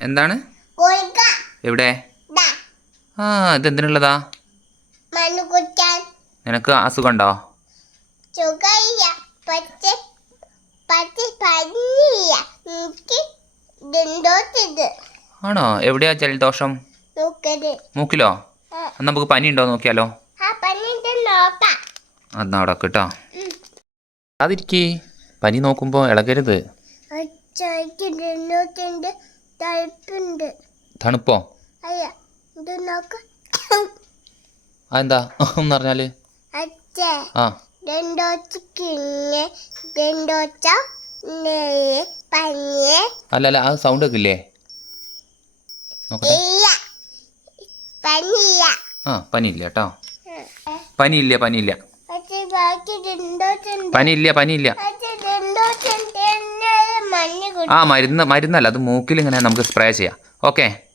എന്താണ്? എവിടെ? ആ ഇതെന്തിനുള്ളതാ? നിനക്ക് അസുഖമുണ്ടോ? ആണോ? എവിടെയാ ജലദോഷം? മൂക്കിലോ? നമുക്ക് പനി ഉണ്ടോ നോക്കിയാലോ? എന്നാ അവിടെ കേട്ടോ. അതിരിക്കേ, പനി നോക്കുമ്പോ ഇളകരുത്. തണുപ്പോ? അതെന്താ എന്ന് പറഞ്ഞാല്? ആ അല്ലല്ല, അത് സൗണ്ട് വെക്കില്ലേ? നോക്കട്ടെ. ആ പനിയില്ല കേട്ടോ. പനിയില്ല പനിയില്ല പനിയില്ല പനിയില്ല. ആ മരുന്നല്ല, അത് മൂക്കിൽ ഇങ്ങനെ നമുക്ക് സ്പ്രേ ചെയ്യാം. ഓക്കെ.